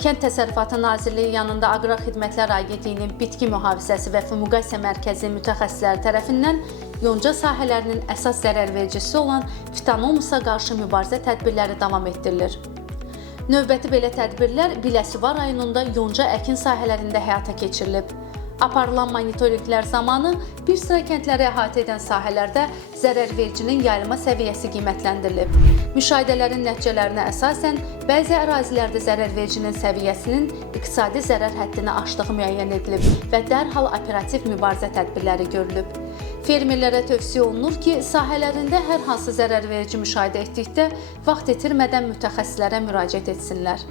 Kənd Təsərrüfatı Nazirliyi yanında Aqrar Xidmətlər Agentliyinin Bitki Mühafizəsi və Fumigasiya Mərkəzi mütəxəssisləri tərəfindən yonca sahələrinin əsas zərərvericisi olan fitanomusa qarşı mübarizə tədbirləri davam etdirilir. Növbəti belə tədbirlər Biləsuvar rayonunda yonca əkin sahələrində həyata keçirilib. Aparılan monitorinqlər zamanı bir sıra kəndləri əhatə edən sahələrdə zərərvericinin yayılma səviyyəsi qiymətləndirilib. Müşahidələrin nəticələrinə əsasən bəzi ərazilərdə zərərvericinin səviyyəsinin iqtisadi zərər həddini aşdığı müəyyən edilib və dərhal operativ mübarizə tədbirləri görülüb. Fermerlərə tövsiyə olunur ki, sahələrində hər hansı zərərverici müşahidə etdikdə vaxt itirmədən mütəxəssislərə müraciət etsinlər.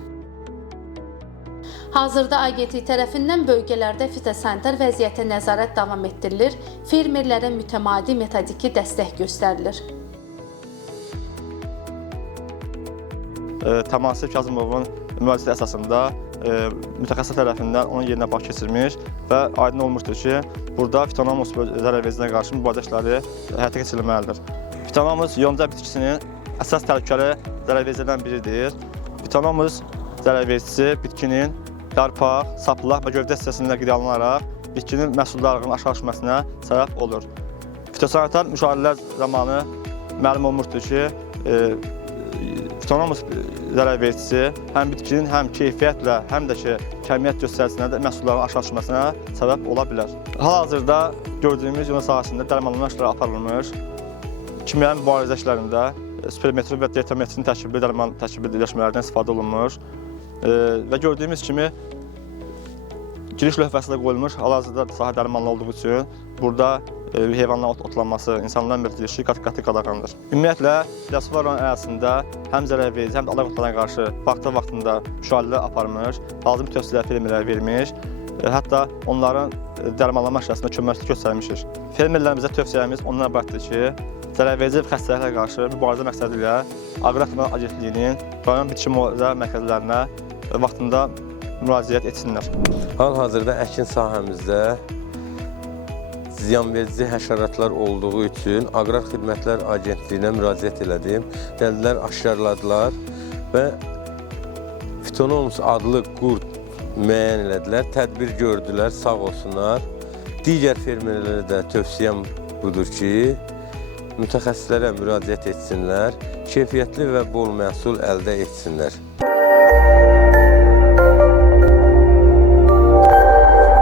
Hazırda agentlik tərəfindən bölgələrdə fitosanitar vəziyyətə nəzarət davam etdirilir, fermerlərə mütəmadi metodiki dəstək göstərilir. Təmasif Kazımovun müraciəti əsasında mütəxəssis tərəfindən onun yerinə bax keçirilmiş və aydın olmuşdur ki, burada fitanomus zərərvericisinə qarşı mübarizə işləri həyata keçirilməlidir. Fitanomus yonca bitkisinin əsas təhlükəli zərərvericilərdən biridir. Fitanomus zərərvericisi bitkinin yarpaq, saplaq və gövdə hissəsində qidalanaraq bitkinin məhsuldarlığının aşağı düşməsinə səbəb olur. Fitosanitar müşahidələr zamanı məlum olmuşdur ki, fitanomus zərərvericisi həm bitkinin həm keyfiyyətlə, həm də ki, kəmiyyət göstəricisində də məhsulların aşağı düşməsinə səbəb ola bilər. Hal-hazırda gördüyümüz yonca sahəsində dərmanlama işləri aparılmış. Kimyəvi mübarizə işlərində spirometri və detometrin tərkibli dərman tərkibli birləşmələrdən istifadə olunmuş. Və gördüyümüz kimi giriş lövhəsi də qoyulmuş, hal-hazırda sahə dərmanlı olduğu üçün burada heyvanların otlanması, insanların mövcudluğu qatı qadağandır. Ümumiyyətlə, Biləsuvar rayon ərazisində həm zərərverici, həm də alaq otlarına qarşı vaxtında müşahidələr aparılmış, lazım tövsiyələr fermerlərə vermiş, hətta onların dərmanlama işlərində köməklik göstərmişik. Fermerlərimizə tövsiyəmiz ondan ibarətdir ki, zərərverici xəstəliklərə qarşı mübarizə məqsədi ilə Aqrar Xidmətlər Agentliyinin rayon bitki müalicə mərkəzlərinə vaxtında müraciət etsinlər. Hal-hazırda əkin sahəmizdə ziyanverici həşəratlar olduğu üçün Aqrar Xidmətlər Agentliyinə müraciət elədim. Gəldilər, aşkarladılar və fitanomus adlı qurd müəyyən elədilər, tədbir gördülər, sağ olsunlar. Digər fermerlərə də tövsiyəm budur ki, mütəxəssislərə müraciət etsinlər, keyfiyyətli və bol məhsul əldə etsinlər.